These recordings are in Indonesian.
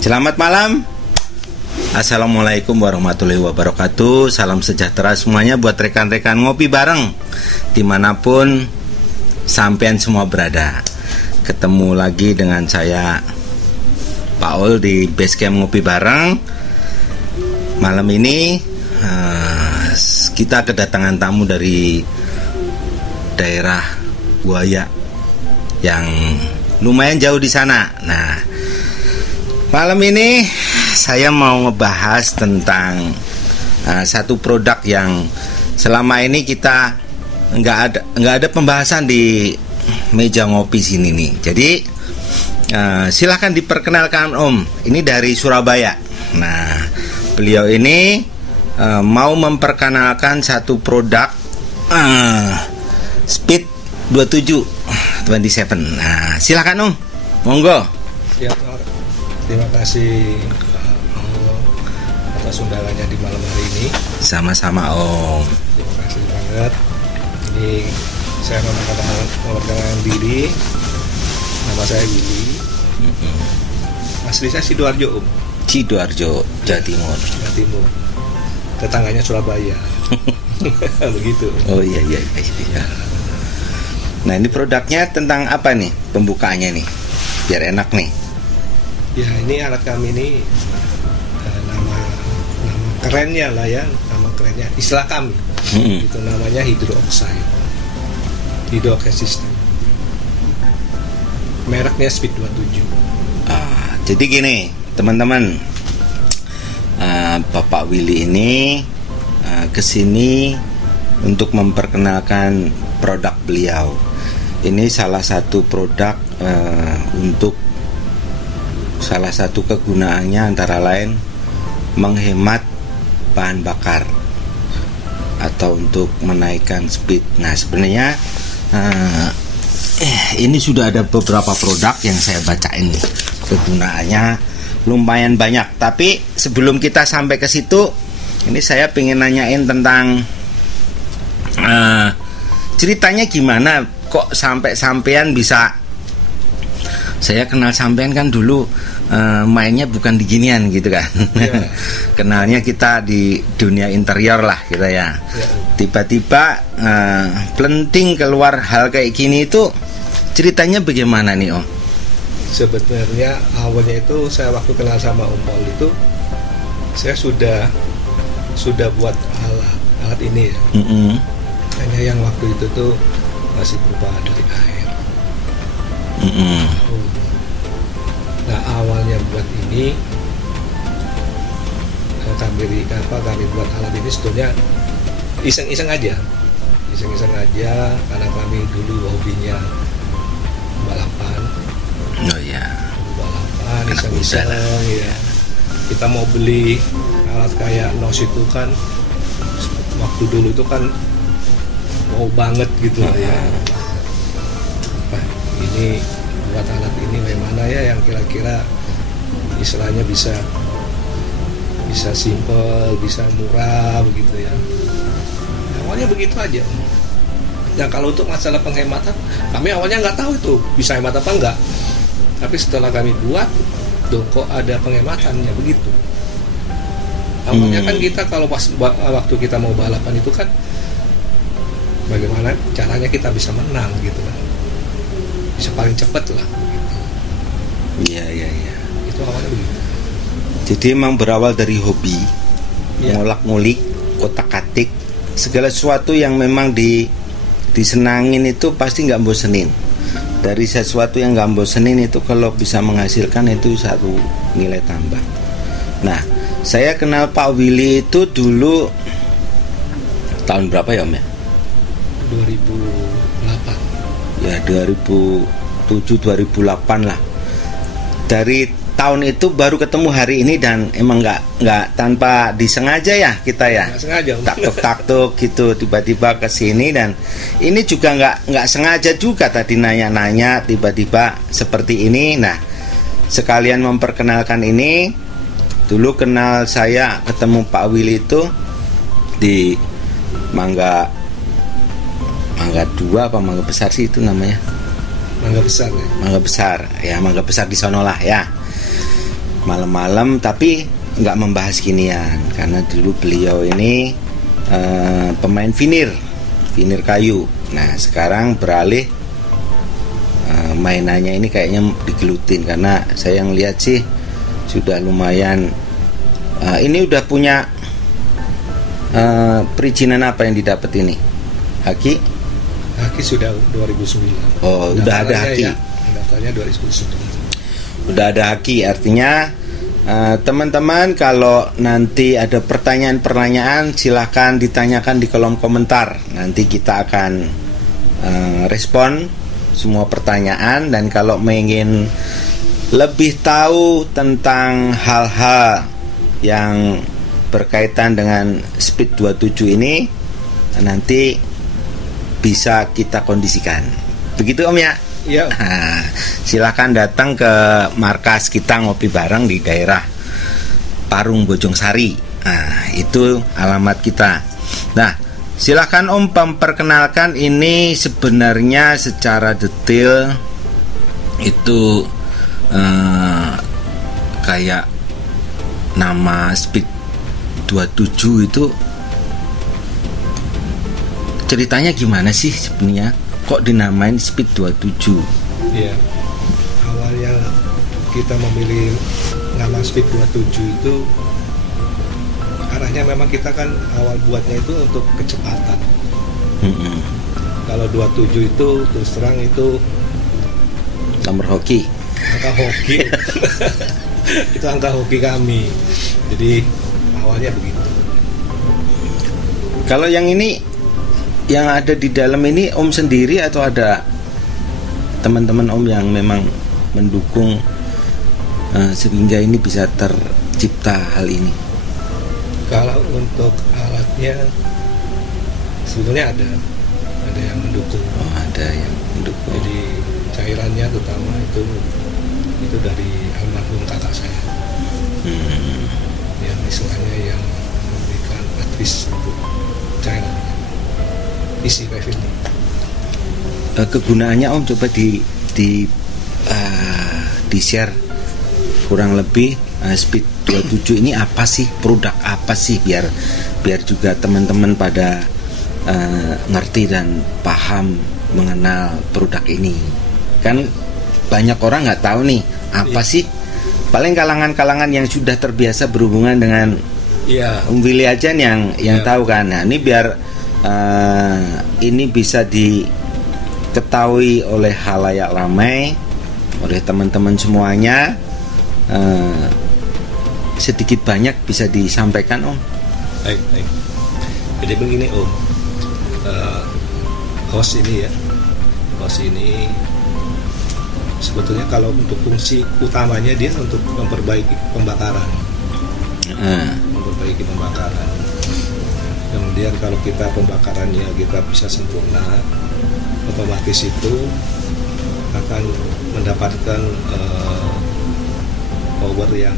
Selamat malam. Assalamualaikum warahmatullahi wabarakatuh. Salam sejahtera semuanya buat rekan-rekan ngopi bareng dimanapun sampean semua berada. Ketemu lagi dengan saya Paul di Basecamp Ngopi Bareng. Malam ini kita kedatangan tamu dari daerah Buaya yang lumayan jauh di sana. Nah, malam ini saya mau ngebahas tentang satu produk yang selama ini kita nggak ada pembahasan di meja ngopi sini nih. Jadi silahkan diperkenalkan Om. Ini dari Surabaya. Nah, beliau ini mau memperkenalkan satu produk Speed 27. Nah, silakan Om. Monggo. Ya, terima kasih atas undangannya di malam hari ini. Sama-sama Om. Terima kasih banget. Ini saya memperkenalkan diri. Nama saya Willy. Asli saya Sidoarjo Om. Sidoarjo, Jawa Timur. Jawa Timur. Tetangganya Surabaya. Begitu. Oh iya. Nah, ini produknya tentang apa nih pembukaannya nih? Biar enak nih. Ya, ini alat kami ini nama kerennya lah ya, nama kerennya istilah kami. Itu namanya hydroxide system. Mereknya Speed 27. Jadi gini, teman-teman, Bapak Willy ini kesini untuk memperkenalkan produk beliau. Ini salah satu produk untuk salah satu kegunaannya antara lain menghemat bahan bakar atau untuk menaikkan speed. Nah, sebenarnya ini sudah ada beberapa produk yang saya bacain nih. Kegunaannya lumayan banyak. Tapi sebelum kita sampai ke situ, ini saya pengen nanyain tentang ceritanya gimana kok sampai sampean bisa. Saya kenal sampean kan dulu mainnya bukan di ginian gitu kan. Yeah. Kenalnya kita di dunia interior lah kita ya. Tiba-tiba planting keluar hal kayak gini itu ceritanya bagaimana nih Om? Sebenarnya awalnya itu saya waktu kenal sama Om Paul itu saya sudah buat alat ini ya. Hanya yang waktu itu tuh masih berupa dari air. Nah, awalnya buat ini kami buat alat ini sebetulnya iseng-iseng aja karena kami dulu hobinya balapan. Oh ya. Balapan iseng-iseng ya. Kita mau beli alat kayak NOS itu kan waktu dulu itu kan mau banget gitu ya. Ini buat alat ini bagaimana ya yang kira-kira istilahnya bisa simple, bisa murah begitu ya. Awalnya begitu aja. Nah, kalau untuk masalah penghematan, kami awalnya nggak tahu itu bisa hemat apa enggak. Tapi setelah kami buat, kok ada penghematannya begitu. Awalnya kan kita kalau waktu kita mau balapan itu kan bagaimana caranya kita bisa menang gitu kan. Bisa paling cepat lah gitu. Iya. Itu awalnya begitu. Jadi emang berawal dari hobi, ngolak-ngulik, kotak-katik, segala sesuatu yang memang disenangin itu pasti nggak bosenin. Dari sesuatu yang nggak bosenin itu kalau bisa menghasilkan itu satu nilai tambah. Nah, saya kenal Pak Willy itu dulu tahun berapa ya Om ya? 2008. Ya 2007-2008 lah. Dari tahun itu baru ketemu hari ini dan emang nggak tanpa disengaja ya kita ya. Nggak sengaja. Taktuk gitu tiba-tiba ke sini dan ini juga nggak sengaja juga tadi nanya-nanya tiba-tiba seperti ini. Nah, sekalian memperkenalkan ini. Dulu kenal saya ketemu Pak Willy itu di Mangga 2 apa Mangga Besar sih itu namanya? Mangga Besar ya. Mangga Besar di sono lah ya. malam-malam, tapi nggak membahas ginian karena dulu beliau ini pemain vinir kayu. Nah sekarang beralih mainannya ini kayaknya digelutin, karena saya ngeliat sih sudah lumayan. Ini udah punya perizinan apa yang didapat ini, Haki? Haki sudah 2009. Oh, udah ada Haki. Ya, daftarnya 2009. Udah ada Haki, artinya teman-teman kalau nanti ada pertanyaan-pertanyaan silahkan ditanyakan di kolom komentar. Nanti kita akan respon semua pertanyaan, dan kalau ingin lebih tahu tentang hal-hal yang berkaitan dengan Speed 27 ini, nanti bisa kita kondisikan. Begitu Om ya? Iya. Nah, silakan datang ke markas kita ngopi bareng di daerah Parung Bojong Sari. Nah, itu alamat kita. Nah, silakan Om memperkenalkan ini sebenarnya secara detail itu kayak nama Speed 27 itu ceritanya gimana sih sebenarnya? Kok dinamain Speed 27? Iya. Awalnya kita memilih nama Speed 27 itu arahnya memang kita kan awal buatnya itu untuk kecepatan. Kalau 27 itu terus terang itu Nomor hoki. angka hoki. Itu angka hoki kami. Jadi awalnya begitu. Kalau yang ini, yang ada di dalam ini Om sendiri atau ada teman-teman Om yang memang mendukung sehingga ini bisa tercipta hal ini? Kalau untuk alatnya sebetulnya ada yang mendukung. Oh, ada yang mendukung. Jadi cairannya terutama itu dari almarhum kakak saya. Yang istilahnya yang memberikan advis untuk cairan isi refill. Kegunaannya Om coba di share kurang lebih Speed 27 ini apa sih, produk apa sih, biar juga teman-teman pada ngerti dan paham mengenal produk ini. Kan banyak orang nggak tahu nih apa sih, paling kalangan-kalangan yang sudah terbiasa berhubungan dengan Om Willy aja yang tahu kan. Nah ini biar ini bisa diketahui oleh halayak ramai, oleh teman-teman semuanya, sedikit banyak bisa disampaikan Om. Baik. Jadi begini Om, host ini sebetulnya kalau untuk fungsi utamanya dia untuk memperbaiki pembakaran. Kemudian kalau kita pembakarannya kita bisa sempurna, otomatis itu akan mendapatkan power yang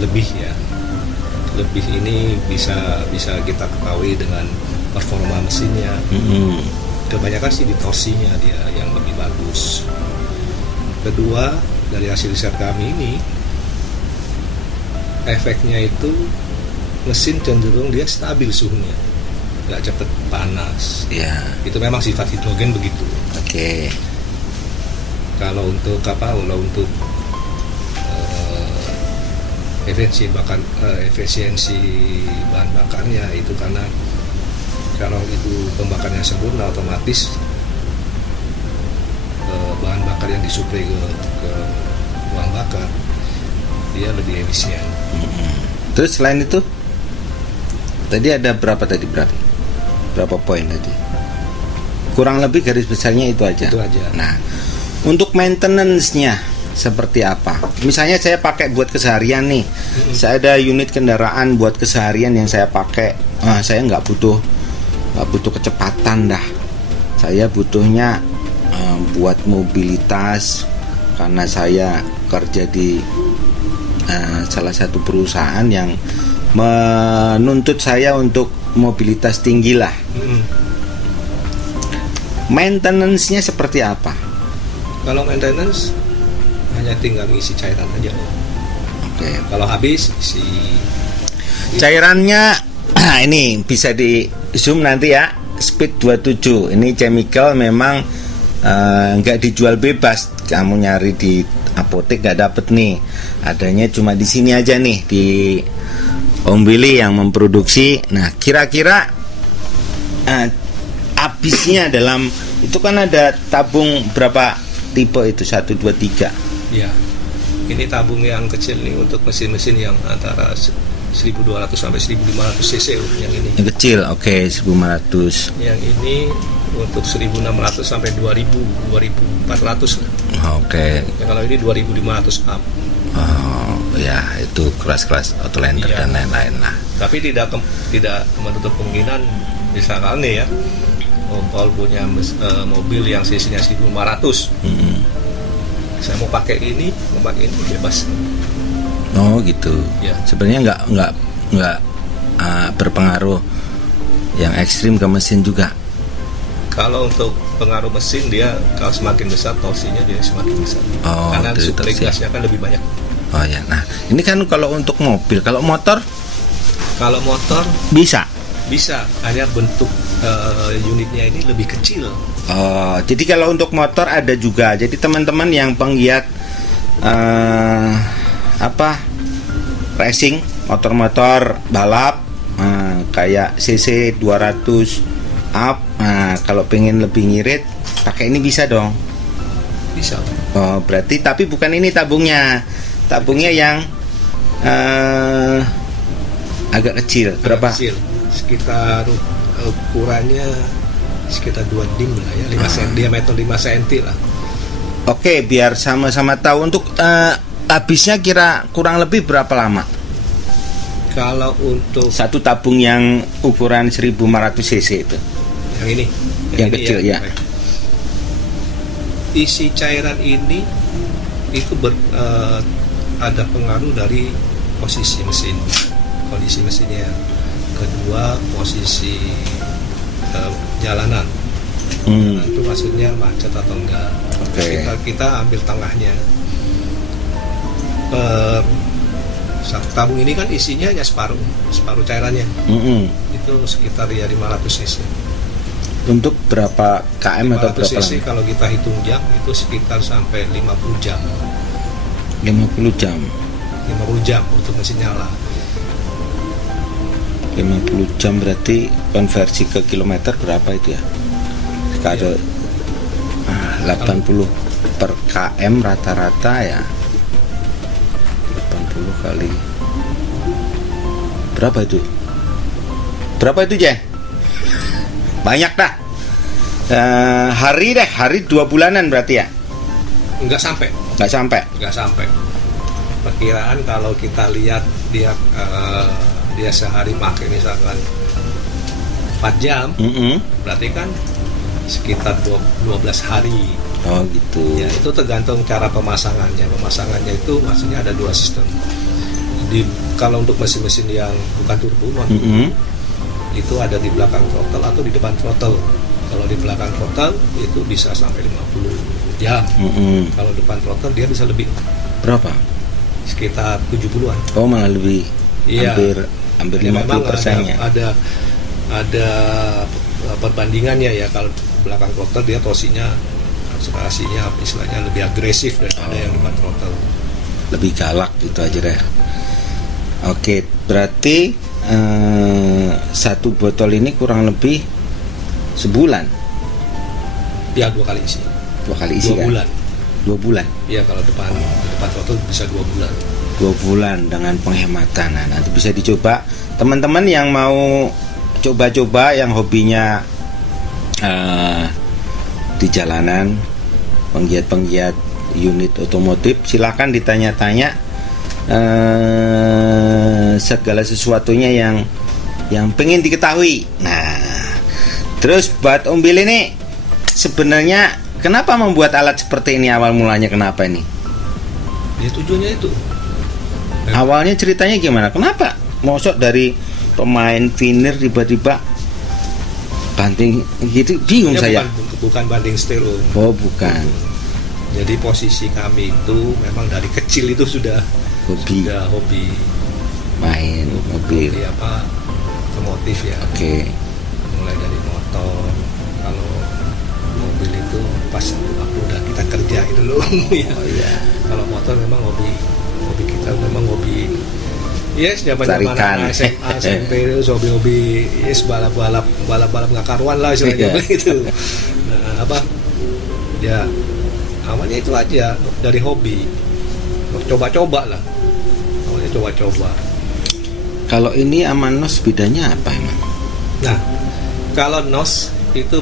lebih ya. Lebih ini bisa kita ketahui dengan performa mesinnya. Kebanyakan sih di torsinya dia yang lebih bagus. Kedua, dari hasil riset kami ini, efeknya itu mesin cenderung dia stabil suhunya, nggak cepet panas. Itu memang sifat hidrogen begitu. Kalau untuk efisiensi bahan bakarnya itu karena kalau itu pembakarnya sempurna, otomatis bahan bakar yang disuplai ke ruang bakar dia lebih efisien. Terus selain itu tadi ada berapa poin tadi? Kurang lebih garis besarnya itu aja. Nah, untuk maintenance-nya seperti apa? Misalnya saya pakai buat keseharian nih, saya ada unit kendaraan buat keseharian yang saya pakai. Saya nggak butuh kecepatan dah. Saya butuhnya buat mobilitas, karena saya kerja di salah satu perusahaan yang menuntut saya untuk mobilitas tinggi lah. Mm-hmm. Maintenance-nya seperti apa? Kalau maintenance hanya tinggal ngisi cairan aja. Oke. Kalau habis isi Cairannya ini bisa di zoom nanti ya. Speed 27. Ini chemical memang nggak dijual bebas. Kamu nyari di apotek nggak dapet nih. Adanya cuma di sini aja nih di Om Billy yang memproduksi. Nah, kira-kira habisnya dalam itu kan ada tabung berapa tipe itu? 1, 2, 3. ya. Ini tabung yang kecil nih untuk mesin-mesin yang antara 1200 sampai 1500 cc yang ini. Yang kecil, oke, 1500. Yang ini untuk 1600 sampai 2000, 2400 lah. Oke. Ya, kalau ini 2500 up. Oh, ya itu kelas-kelas Outlander Iya. dan lain-lain lah. Tapi tidak menutup kemungkinan misalkan nih ya, Om Paul punya mobil yang cc-nya 1500. Saya mau pakai ini bebas. Oh gitu. Ya. Sebenarnya nggak berpengaruh yang ekstrim ke mesin juga. Kalau untuk pengaruh mesin dia kalau semakin besar torsinya dia semakin besar. Oh, Karena dari suplai torsi. gasnya kan lebih banyak. Oh ya. Nah ini kan kalau untuk mobil, kalau motor Kalau motor bisa. bisa, hanya bentuk unitnya ini lebih kecil. Oh, jadi kalau untuk motor ada juga. Jadi teman-teman yang penggiat racing, motor-motor balap kayak CC 200 up. Nah, kalau pengen lebih ngirit pakai ini bisa dong. Bisa. Oh, berarti tapi bukan ini tabungnya. Tabungnya yang agak kecil. Berapa? Kecil. Sekitar ukurannya sekitar 2 dim lah ya, 5 cm, diameter 5 cm lah. Oke, biar sama-sama tahu untuk habisnya kira kurang lebih berapa lama? Kalau untuk Satu tabung yang ukuran 1500 cc itu. yang ini, Yang ini kecil, ya. baik. Isi cairan ini itu ada pengaruh dari posisi mesin, kondisi mesinnya. Kedua, posisi jalanan. Itu maksudnya macet atau enggak. Oke. Kita ambil tengahnya. Satu tabung ini kan isinya hanya separuh cairannya. Itu sekitar ya 500 cc. Untuk berapa km atau 500 berapa cc lama? kalau kita hitung jam itu sekitar sampai 50 jam. 50 jam. 50 jam untuk mesin nyala. 50 jam berarti konversi ke kilometer berapa itu ya? Kalau 80 per km rata-rata ya. 80 kali berapa itu? Berapa itu, Jeng? Banyak dah. Hari 2 bulanan berarti ya? Enggak sampai. Nggak sampai. Perkiraan kalau kita lihat dia sehari pakai misalkan 4 jam, berarti kan sekitar 12 hari. Oh gitu. Ya, itu tergantung cara pemasangannya. Pemasangannya itu maksudnya ada 2 sistem. Kalau untuk mesin-mesin yang bukan turbo, itu ada di belakang throttle atau di depan throttle. Kalau di belakang throttle itu bisa sampai 50 jam. Kalau depan throttle dia bisa lebih. Berapa? Sekitar 70-an. Oh malah lebih. Iya. Hampir Ya, memang 50%-nya. ada perbandingannya ya. Kalau belakang throttle dia torsinya, akselerasinya istilahnya lebih agresif daripada yang depan throttle. Lebih galak gitu aja deh. Oke, berarti satu botol ini kurang lebih sebulan. Ya 2 kali isi. 2 kali isi 2 kan? bulan. 2 bulan. Iya kalau depan throttle bisa 2 bulan. 2 bulan dengan penghematan. Nah, nanti bisa dicoba. Teman-teman yang mau coba-coba, yang hobinya di jalanan, penggiat-penggiat unit otomotif, silakan ditanya-tanya segala sesuatunya yang pengen diketahui. Nah, terus buat Om Billy ini sebenarnya kenapa membuat alat seperti ini? Awal mulanya kenapa ini? Ya tujuannya itu. Awalnya ceritanya gimana? Kenapa? Mosok dari pemain finir tiba-tiba banting gitu, bingung saya. Bukan banding setir. Oh bukan. Jadi posisi kami itu memang dari kecil itu sudah Hobi hobi main mobil. apa otomotif ya. Oke. Mulai dari motor, kalau mobil itu pas waktu udah kita kerja itu loh. Ya. Oh iya. Kalau motor memang hobi kita memang hobi. Yes, zaman-zaman Tarikan. SMA, SMP itu hobi-hobi, yes, balap-balap nggak karuan lah istilahnya gitu. Nah, apa? Ya, awalnya itu aja dari hobi, coba-coba lah. Awalnya coba-coba. Kalau ini sama NOS bedanya apa emang? Nah, kalau NOS itu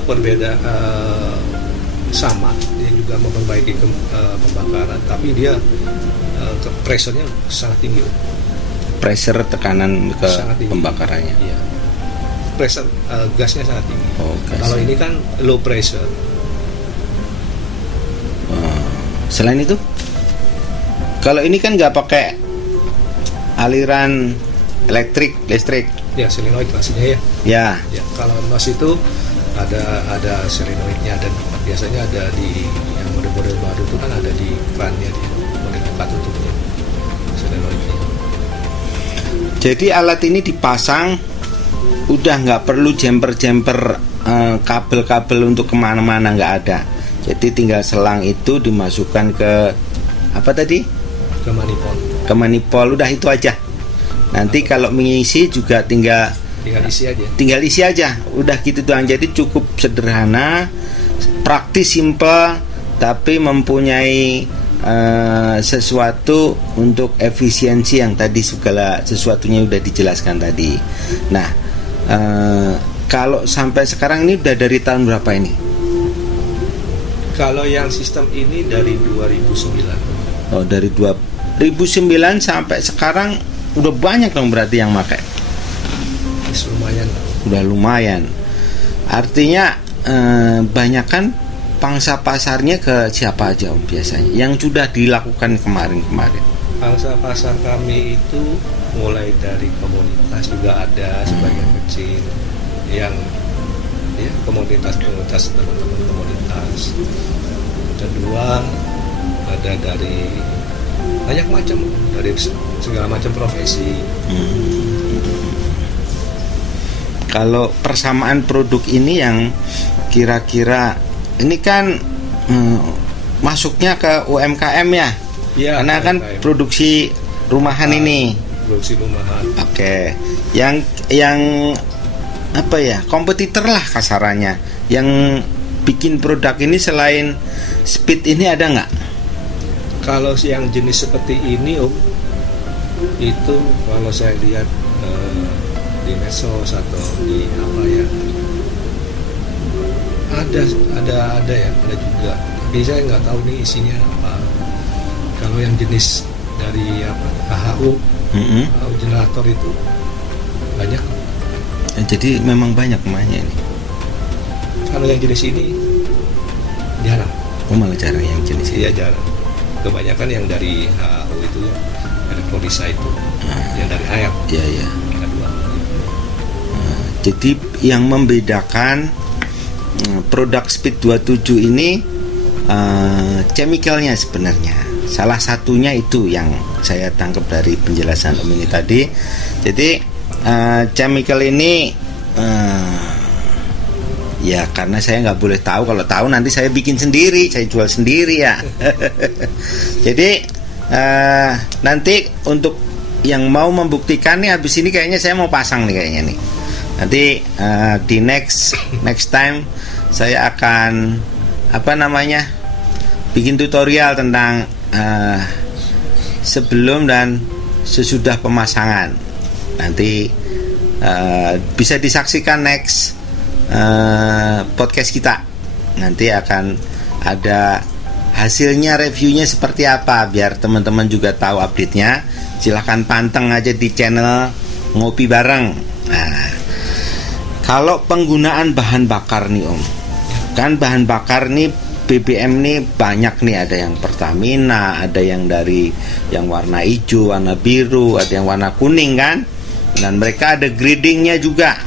sama, dia juga memperbaiki pembakaran, tapi dia pressure-nya sangat tinggi. Pressure tekanan ke Sangat tinggi. pembakarannya. Iya. Pressure gasnya sangat tinggi. Oh, gas. Kalau ini kan low pressure. Selain itu, kalau ini kan nggak pakai aliran listrik. Ya, solenoid pastinya ya. Ya. Ya, kalau NOS itu ada solenoidnya, dan biasanya ada di yang model-model baru itu kan ada di krannya, di model tempat tutupnya solenoidnya. Jadi alat ini dipasang, udah nggak perlu jumper kabel-kabel untuk kemana-mana, nggak ada. Jadi tinggal selang itu dimasukkan ke apa tadi? Ke manifold. Ke manifold, udah itu aja. Nanti kalau mengisi juga tinggal isi aja, udah gitu doang. Jadi cukup sederhana, praktis, simple, tapi mempunyai sesuatu untuk efisiensi yang tadi segala sesuatunya udah dijelaskan tadi. Nah, kalau sampai sekarang ini udah dari tahun berapa ini? Kalau yang sistem ini dari 2009. Oh, dari 2009 sampai sekarang udah banyak dong berarti yang pakai. Lumayan. Udah lumayan. Artinya banyak kan pangsa pasarnya ke siapa aja Om biasanya yang sudah dilakukan kemarin-kemarin? Pangsa pasar kami itu mulai dari komunitas juga ada sebagian kecil yang ya komunitas teman-teman komunitas. Kedua ada dari banyak macam, dari segala macam profesi. Kalau persamaan produk ini yang kira-kira ini kan masuknya ke UMKM ya? Ya, karena kan UMKM. produksi rumahan ini. Produksi rumahan. Oke. Yang apa ya? Kompetitor lah kasarannya. Yang bikin produk ini selain Speed ini ada nggak? Kalau yang jenis seperti ini Om, itu kalau saya lihat di medsos atau di apa ya, ada ya, ada juga. Tapi saya nggak tahu nih isinya apa. Kalau yang jenis dari apa HHU, generator itu banyak. Jadi memang banyak namanya ini. Kalau yang jenis ini jarang. Oh, malah jarang yang jenis ini. Iya, jarang. Kebanyakan yang dari HHU itu ya, elektrolisa itu, yang dari ayam. Iya, iya. Kedua. Jadi yang membedakan produk Speed 27 ini chemicalnya sebenarnya. Salah satunya itu yang saya tangkap dari penjelasan Om ini tadi. Jadi chemical ini ya karena saya nggak boleh tahu, kalau tahu nanti saya bikin sendiri, saya jual sendiri ya. Jadi nanti untuk yang mau membuktikan nih, habis ini kayaknya saya mau pasang nih kayaknya nih. Nanti di next time saya akan bikin tutorial tentang sebelum dan sesudah pemasangan. Nanti bisa disaksikan next podcast kita. Nanti akan ada hasilnya, reviewnya seperti apa, biar teman-teman juga tahu update-nya. Silahkan panteng aja di channel Ngopi Bareng. Nah, kalau penggunaan bahan bakar nih Om, kan bahan bakar nih BBM nih banyak nih, ada yang Pertamina, ada yang dari yang warna hijau, warna biru, ada yang warna kuning kan, dan mereka ada gradingnya juga,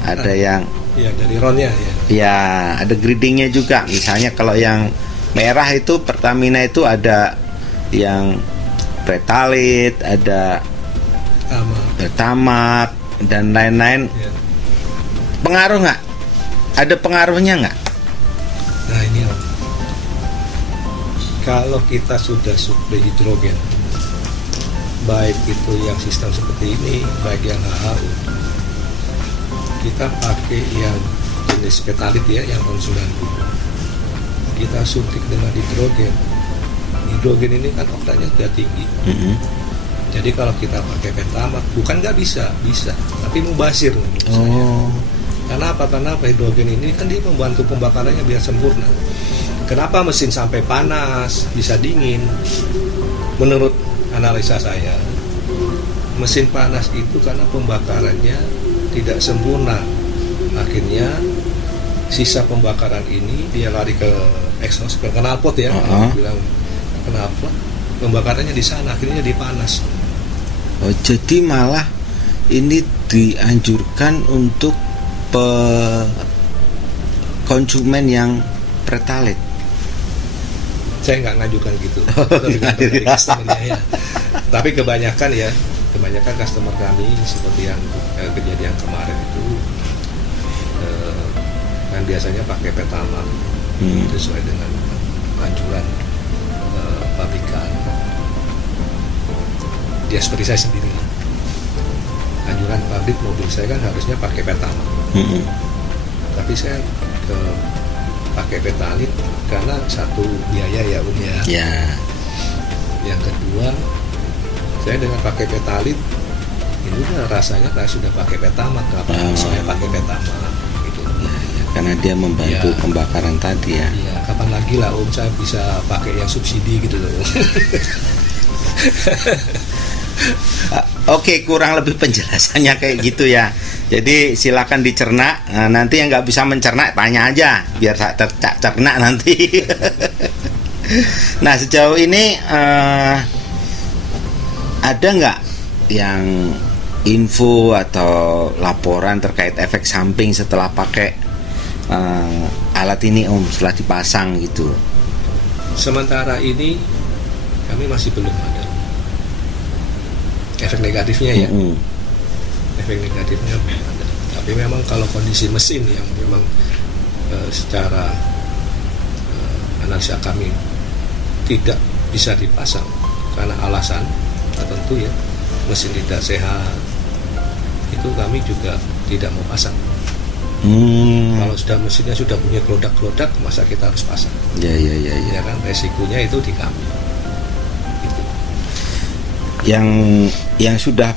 ada yang ya dari RON-nya ya. ya ada gradingnya juga. Misalnya kalau yang Merah itu Pertamina itu ada yang Pertalite, ada Sama. Pertamax dan lain-lain. Ya. Pengaruh nggak? Ada pengaruhnya nggak? Nah ini Om, kalau kita sudah suplai hidrogen, baik itu yang sistem seperti ini, baik yang HHU, kita pakai yang jenis Pertalite ya, yang tahun 90, kita suntik dengan hidrogen. Hidrogen ini kan oktannya sudah tinggi. Jadi kalau kita pakai Pertamax, bukan nggak bisa, tapi mubazir menurut saya. Oh. Karena apa? Karena hidrogen ini kan dia membantu pembakarannya biar sempurna. Kenapa mesin sampai panas, bisa dingin? Menurut analisa saya, mesin panas itu karena pembakarannya tidak sempurna. Akhirnya sisa pembakaran ini dia lari ke exhaust, ke knalpot ya, bilang knalpot, pembakarannya di sana, akhirnya dipanas. Oh, jadi malah ini dianjurkan untuk konsumen yang Pertalite. Saya nggak ngajukan gitu, tergantung dari customer-nya ya. Tapi kebanyakan customer kami seperti yang kejadian kemarin itu kan biasanya pakai Pertamax sesuai dengan anjuran pabrikan. Dia seperti saya sendiri. Anjuran pabrik mobil saya kan harusnya pakai Pertamax. Tapi saya pakai Pertalite karena satu biaya ya Om ya. Ya. Yang kedua, saya dengan pakai Pertalite ini udah rasanya kayak sudah pakai Pertamax, saya pakai Pertamax gitu. Ya, karena dia membantu pembakaran tadi ya. Iya, kapan lagi lah Om saya bisa pakai yang subsidi gitu loh. Oke, kurang lebih penjelasannya kayak gitu ya. Jadi silakan dicerna. Nah, nanti yang nggak bisa mencerna tanya aja, biar saya cerna nanti. Nah, sejauh ini ada nggak yang info atau laporan terkait efek samping setelah pakai alat ini Om, setelah dipasang gitu? Sementara ini kami masih belum ada efek negatifnya ya. Efek negatifnya belum ada. Tapi memang kalau kondisi mesin yang memang secara analisa kami tidak bisa dipasang karena alasan tertentu ya, mesin tidak sehat, itu kami juga tidak mau pasang. Kalau sudah mesinnya sudah punya kelodak-kelodak, masa kita harus pasang? Ya kan resikonya itu di kami. Gitu. Yang sudah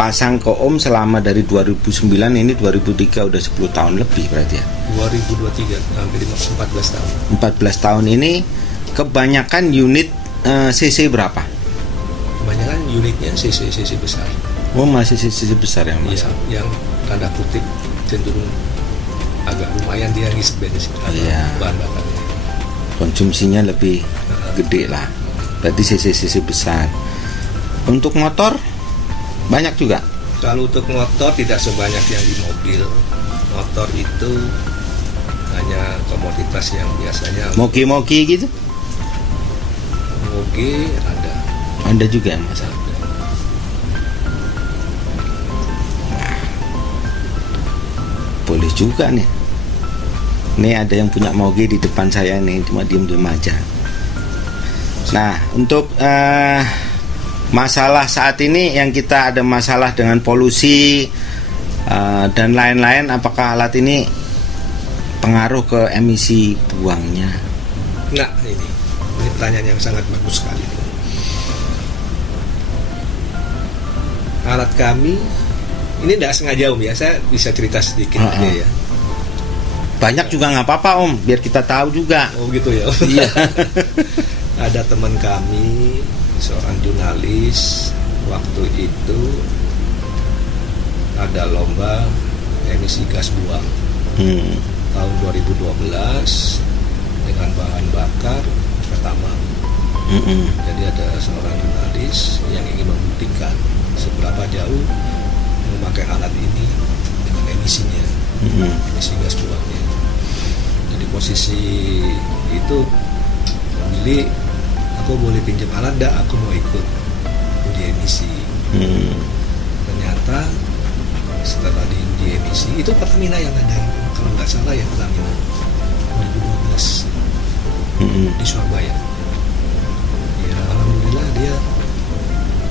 pasang ke Om selama dari 2009 ini 2003 udah 10 tahun lebih berarti ya. 2023 hampir 14 tahun. 14 tahun ini kebanyakan unit cc berapa? Kebanyakan unitnya cc besar. Oh, masih cc besar ya Mas? Iya, yang tanda kutip cenderung agak lumayan dia ngisi bensin bahan bakarnya. Konsumsinya lebih gede lah. Berarti cc besar. Untuk motor banyak juga? Kalau untuk motor tidak sebanyak yang di mobil. Motor itu hanya komoditas yang biasanya mogi gitu? Moge ada. Ada juga Mas? Ada. Boleh juga nih. Nih ada yang punya moge di depan saya nih, cuma diem-diem aja. Nah, untuk masalah saat ini yang kita ada masalah dengan polusi dan lain-lain, apakah alat ini pengaruh ke emisi buangnya? Nah, ini pertanyaan yang sangat bagus sekali. Alat kami ini tidak sengaja Om ya, saya bisa cerita sedikit aja ya. Banyak juga nggak apa-apa Om, biar kita tahu juga. Oh gitu ya Om. Iya. Ada teman kami seorang jurnalis, waktu itu ada lomba emisi gas buang tahun 2012 dengan bahan bakar pertama. Jadi ada seorang jurnalis yang ingin membuktikan seberapa jauh memakai alat ini dengan emisinya, emisi gas buangnya. Jadi posisi itu Jadi aku boleh pinjam alat enggak, aku mau ikut uji emisi. Ternyata setelah di uji emisi itu Pertamina yang ada, kalau nggak salah ya Pertamina 2012 di Surabaya. Ya alhamdulillah dia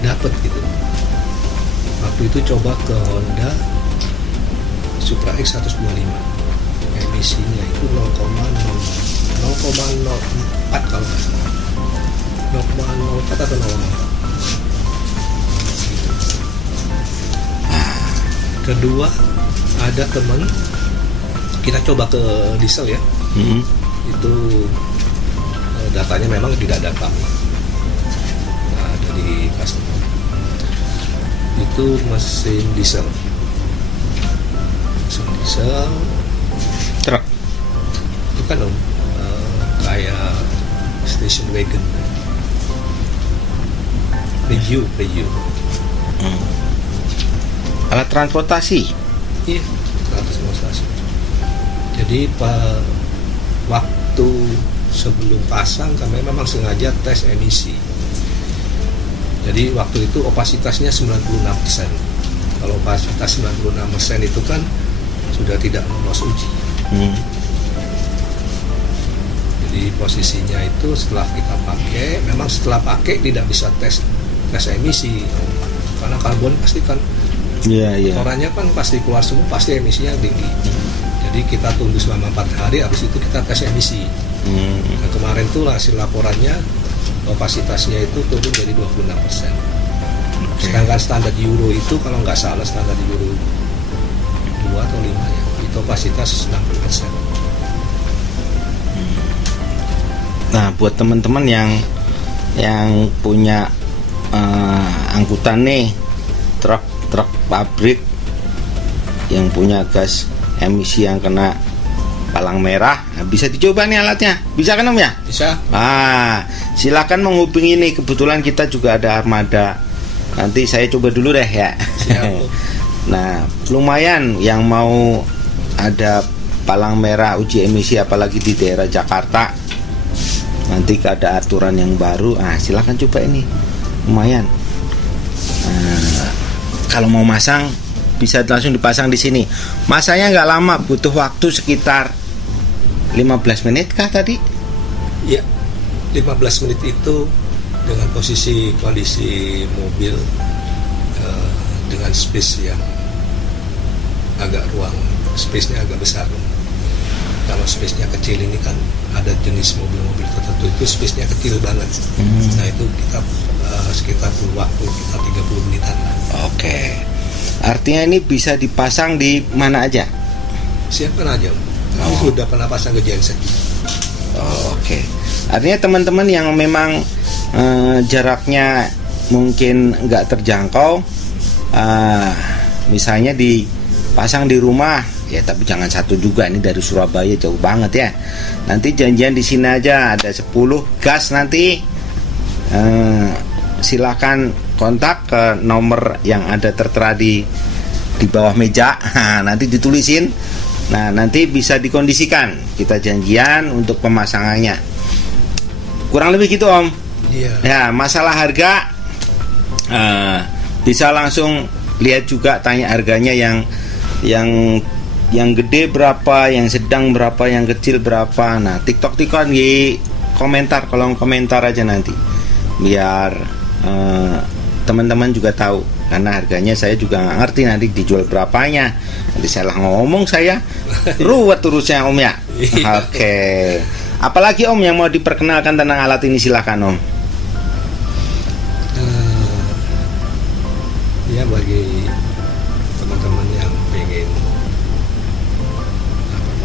dapat gitu. Waktu itu coba ke Honda Supra X 125, emisinya itu 0,04 kalau nggak salah, 0,04 atau 0,05. Kedua, ada teman kita coba ke diesel ya, itu datanya memang tidak dapat. Nah, dari customer itu mesin diesel truk bukan om, kayak station wagon, Peugeot. alat transportasi. Iya, transportasi. Jadi waktu sebelum pasang kami memang sengaja tes emisi. Jadi waktu itu opasitasnya 96%. Kalau opasitas 96% itu kan sudah tidak lolos uji. Jadi posisinya itu setelah kita pakai, memang setelah pakai tidak bisa tes emisi, karena karbon pasti kan korannya kan pasti keluar semua, pasti emisinya tinggi. Jadi kita tunggu selama 4 hari, habis itu kita tes emisi. Nah, kemarin tuh hasil laporannya opasitasnya itu turun jadi 26%. Sedangkan standar Euro itu kalau nggak salah standar Euro 2 atau 5 ya, itu opasitas 60%. Nah, buat teman-teman yang punya angkutan nih, truk pabrik yang punya gas emisi yang kena palang merah, nah, bisa dicoba nih alatnya. Bisa kan Om ya? Bisa. Silakan menghubungi nih, kebetulan kita juga ada armada. Nanti saya coba dulu deh ya. Siap. Nah, lumayan yang mau ada palang merah uji emisi, apalagi di daerah Jakarta. Nanti ada aturan yang baru, silakan coba ini, lumayan. Kalau mau masang bisa langsung dipasang di sini. Masanya nggak lama, butuh waktu sekitar 15 menit kah tadi? Ya, 15 menit itu dengan kondisi mobil dengan space yang agak space-nya agak besar. Kalau space-nya kecil ini kan ada jenis mobil-mobil tertentu itu space-nya kecil banget. Nah itu kita sekitar waktu kita 30 menitan lah. Oke. Artinya ini bisa dipasang di mana aja? Siapkan aja. Kami sudah pernah pasang ke genset. Oke. Artinya teman-teman yang memang jaraknya mungkin nggak terjangkau, misalnya dipasang di rumah, ya tapi jangan satu juga, ini dari Surabaya jauh banget ya. Nanti janjian di sini aja, ada 10 gas nanti. Silakan kontak ke nomor yang ada tertera di bawah meja. Nanti ditulisin. Nah, nanti bisa dikondisikan. Kita janjian untuk pemasangannya. Kurang lebih gitu, Om. Iya. Ya, masalah harga bisa langsung lihat juga, tanya harganya yang gede berapa, yang sedang berapa, yang kecil berapa. Nah, TikTok di komentar, kolom komentar aja nanti, biar teman-teman juga tahu, karena harganya saya juga nggak ngerti nanti dijual berapanya. Nanti salah ngomong saya ruwet urusnya Om ya. Oke. Apalagi Om yang mau diperkenalkan tentang alat ini, silakan Om. Ya, bagi teman-teman yang pengen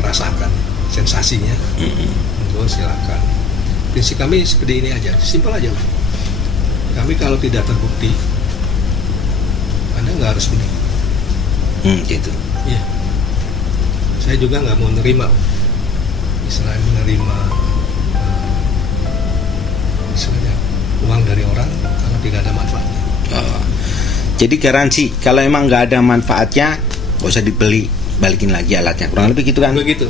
merasakan sensasinya, silakan. Prinsip kami seperti ini aja, simpel aja. Kami kalau tidak terbukti, Anda nggak harus beli. Gitu. Iya. Saya juga nggak mau menerima, istilahnya menerima istilahnya uang dari orang kalau tidak ada manfaatnya. Jadi garansi kalau emang nggak ada manfaatnya, nggak usah dibeli, balikin lagi alatnya. Kurang lebih gitu kan? Begitu.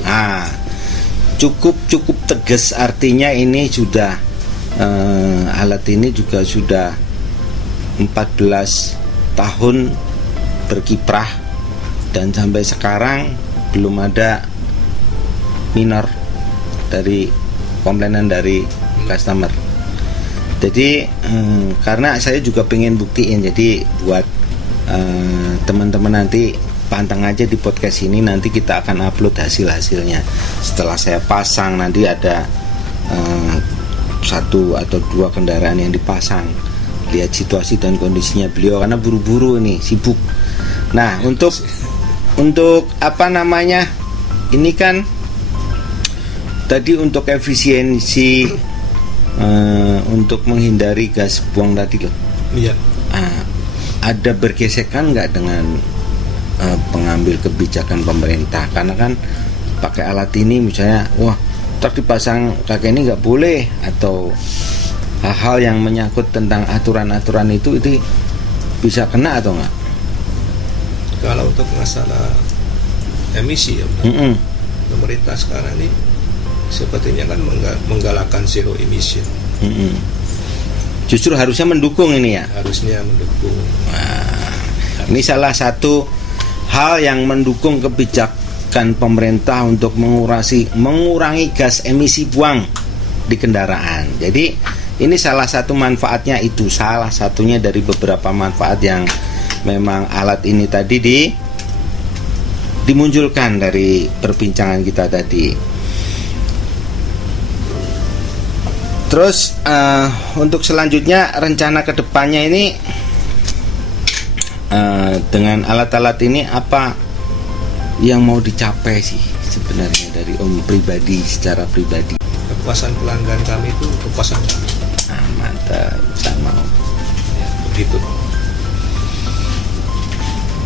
Cukup tegas, artinya ini sudah alat ini juga sudah 14 tahun berkiprah dan sampai sekarang belum ada minor dari komplainan dari customer. Jadi karena saya juga pengen buktiin, jadi buat teman-teman nanti pantang aja di podcast ini, nanti kita akan upload hasil-hasilnya. Setelah saya pasang nanti ada 1 atau 2 kendaraan yang dipasang, lihat situasi dan kondisinya beliau karena buru-buru ini, sibuk. Nah, untuk apa namanya? Ini kan tadi untuk efisiensi, untuk menghindari gas buang tadi loh. Iya. Ada bergesekan nggak dengan pengambil kebijakan pemerintah? Karena kan pakai alat ini misalnya, wah, tak dipasang kakek ini nggak boleh, atau hal-hal yang menyangkut tentang aturan-aturan itu bisa kena atau enggak? Kalau untuk masalah emisi ya, pemerintah sekarang ini sepertinya kan menggalakkan zero emission. Justru harusnya mendukung ini ya? Harusnya mendukung. Nah, ini salah satu hal yang mendukung kebijakan pemerintah untuk mengurangi gas emisi buang di kendaraan. Jadi ini salah satu manfaatnya, itu salah satunya dari beberapa manfaat yang memang alat ini tadi dimunculkan dari perbincangan kita tadi. Terus untuk selanjutnya rencana kedepannya ini dengan alat-alat ini apa yang mau dicapai sih sebenarnya dari Om pribadi, secara pribadi? Kepuasan pelanggan kami itu kepuasan kami. Mantap, sama Om. Ya, begitu.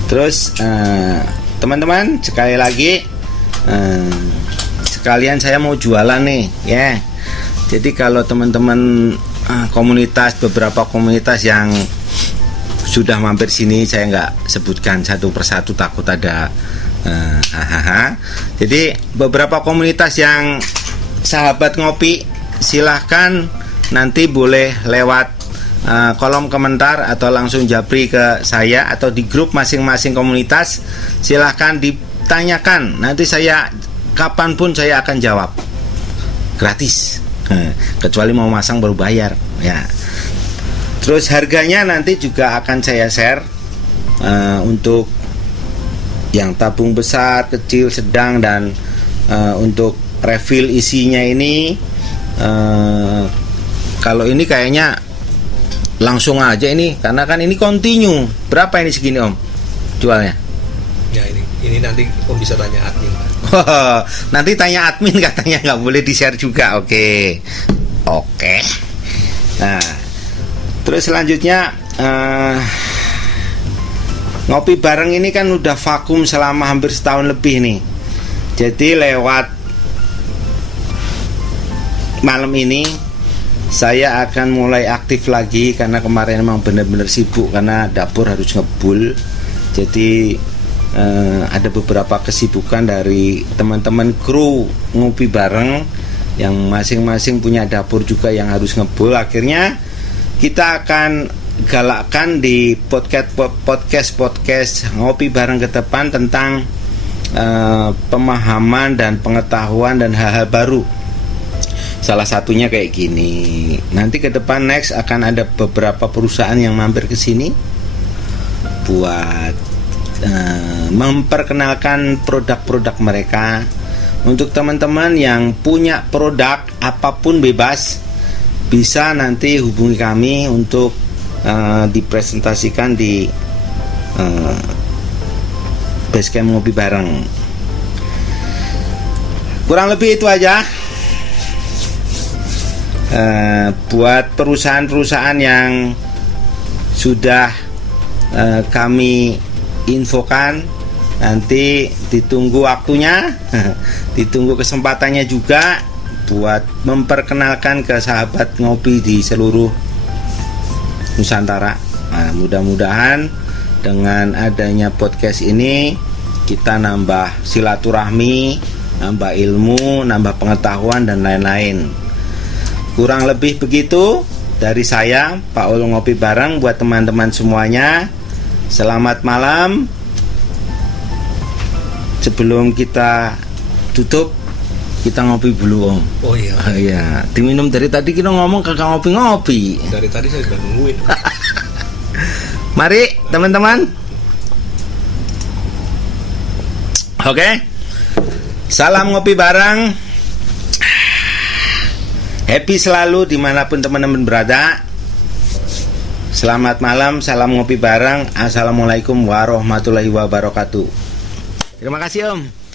Terus teman-teman, sekali lagi sekalian saya mau jualan nih ya. Jadi kalau teman-teman beberapa komunitas yang sudah mampir sini, saya nggak sebutkan satu persatu, takut ada Jadi beberapa komunitas yang sahabat ngopi, silahkan nanti boleh lewat kolom komentar atau langsung japri ke saya atau di grup masing-masing komunitas. Silahkan ditanyakan, nanti saya kapanpun saya akan jawab gratis, kecuali mau masang baru bayar ya. Terus harganya nanti juga akan saya share untuk yang tabung besar, kecil, sedang, dan untuk refill isinya ini kalau ini kayaknya langsung aja ini, karena kan ini continue. Berapa ini segini Om jualnya? Ya ini nanti Om bisa tanya admin. Nanti tanya admin, katanya nggak boleh di share juga. Oke. Nah, terus selanjutnya ngopi bareng ini kan udah vakum selama hampir setahun lebih nih. Jadi lewat malam ini saya akan mulai aktif lagi, karena kemarin emang benar-benar sibuk karena dapur harus ngebul. Jadi ada beberapa kesibukan dari teman-teman kru ngopi bareng yang masing-masing punya dapur juga yang harus ngebul. Akhirnya kita akan galakkan di podcast ngopi bareng ke depan tentang pemahaman dan pengetahuan dan hal-hal baru. Salah satunya kayak gini. Nanti ke depan next akan ada beberapa perusahaan yang mampir ke sini buat memperkenalkan produk-produk mereka. Untuk teman-teman yang punya produk apapun bebas, bisa nanti hubungi kami untuk dipresentasikan di Basecamp Ngopi Bareng. Kurang lebih itu aja. Buat perusahaan-perusahaan yang sudah kami infokan, nanti ditunggu waktunya, ditunggu kesempatannya juga buat memperkenalkan ke sahabat ngopi di seluruh Nusantara. Nah, mudah-mudahan dengan adanya podcast ini kita nambah silaturahmi, nambah ilmu, nambah pengetahuan dan lain-lain. Kurang lebih begitu dari saya, Pak Ul Ngopi Bareng. Buat teman-teman semuanya, selamat malam. Sebelum kita tutup, kita ngopi dulu, Om. Oh iya. Iya, diminum dari tadi kita ngomong kagak ngopi-ngopi. Dari tadi saya sudah nungguin. Mari teman-teman. Oke. Salam ngopi bareng. Happy selalu dimanapun teman-teman berada. Selamat malam, salam ngopi bareng. Assalamualaikum warahmatullahi wabarakatuh. Terima kasih Om.